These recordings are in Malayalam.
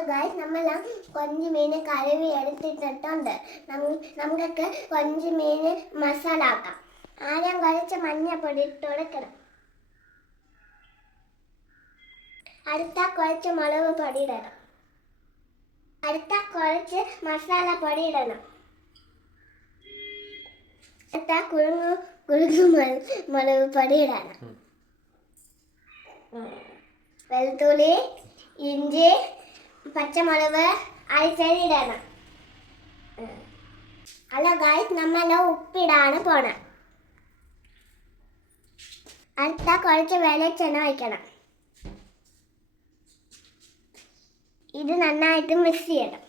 ഹലോ ഗായ്സ് നമ്മളെല്ലാം കൊഞ്ച് മീൻ കഴുകി എടുത്തിട്ടിട്ടുണ്ട്. നമുക്ക് കൊഞ്ച് മീൻ മസാല ആക്കാം. ആദ്യം കുറച്ച് മഞ്ഞപ്പൊടി ഇട്ട് കൊടുക്കണം അടുത്ത കുറച്ച് മുളക് പൊടി ഇടണം. അടുത്ത കുറച്ച് മസാല പൊടി ഇടണം. അടുത്ത കുരുങ്ങു കുരുങ്ങു മുള- മുളക് പൊടി ഇടണം. വെളുത്തുള്ളി ഇഞ്ചി പച്ചമുളക് അരിച്ചരി ഇടണം ഹലോ ഗായ്സ് നമ്മൾ ഉപ്പിടാണ് പോണ. അടുത്ത കുറച്ച് വെളിച്ചെണ്ണ വയ്ക്കണം ഇത് നന്നായിട്ട് മിക്സ് ചെയ്യണം.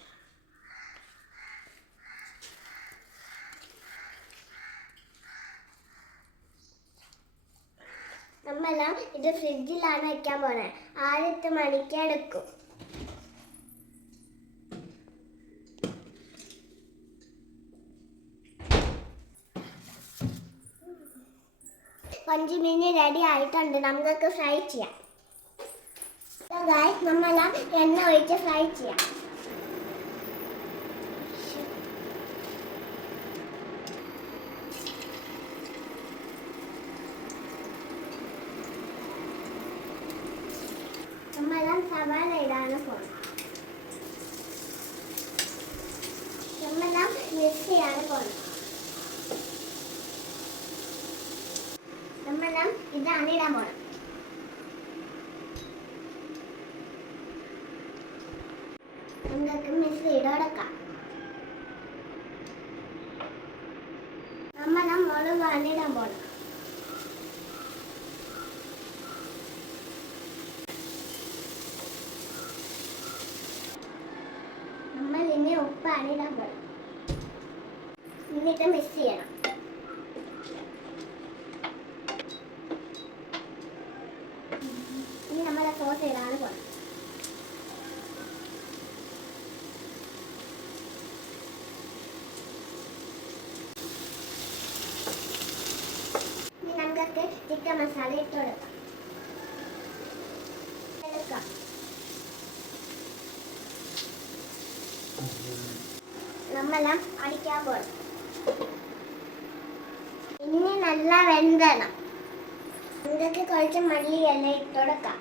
നമ്മളെല്ലാം ഇത് ഫ്രിഡ്ജിലാണ് വയ്ക്കാൻ പോണേ. ആദ്യത്തെ മണിക്ക് എടുക്കും. കൊഞ്ച് മീൻ റെഡി ആയിട്ടുണ്ട്. നമുക്കൊക്കെ ഫ്രൈ ചെയ്യാം. നമ്മൾ എണ്ണ ഒഴിച്ച് ഫ്രൈ ചെയ്യാം നമ്മളെല്ലാം സവാള ഇടാണ് പോണത് നമ്മളെല്ലാം മിക്സ് ചെയ്യാണ് പോണത് നമ്മളെല്ലാം ഇതാണ് ഇടാൻ പോണത് നിങ്ങൾക്ക് മിസ് ചെയ്ത് അമ്മ നമ്മളെല്ലാം മുളക് വാണിടാൻ പോണം നമ്മൾ ഇനി ഉപ്പ് അണിടാൻ പോണം. എന്നിട്ട് മിക്സ് ചെയ്യണം. ഇനി നമ്മൾ സോസ് ഇടാണ് പോകുന്നത് ഇനി നമുക്ക് ചിക്കൻ മസാല ഇട്ട് കൊടുക്കാം എടുക്കാം. നമ്മളെല്ലാം അടിക്കാൻ പോകണം ഇനി നല്ല വെന്തണം. നിങ്ങൾക്ക് കുറച്ച് മല്ലിയല്ല ഇട്ട് കൊടുക്കാം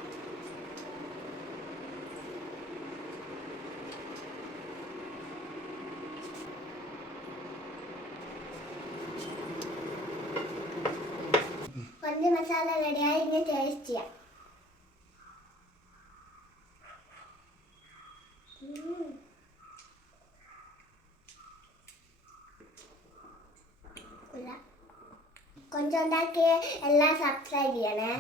കൊഞ്ച് മസാല റെഡിയായി ഇനി ടേസ്റ്റ് ചെയ്യാം. ഉം. കൊഞ്ചുണ്ടാക്കിയ എല്ലാം സബ്സ്ക്രൈബ് ചെയ്യണേ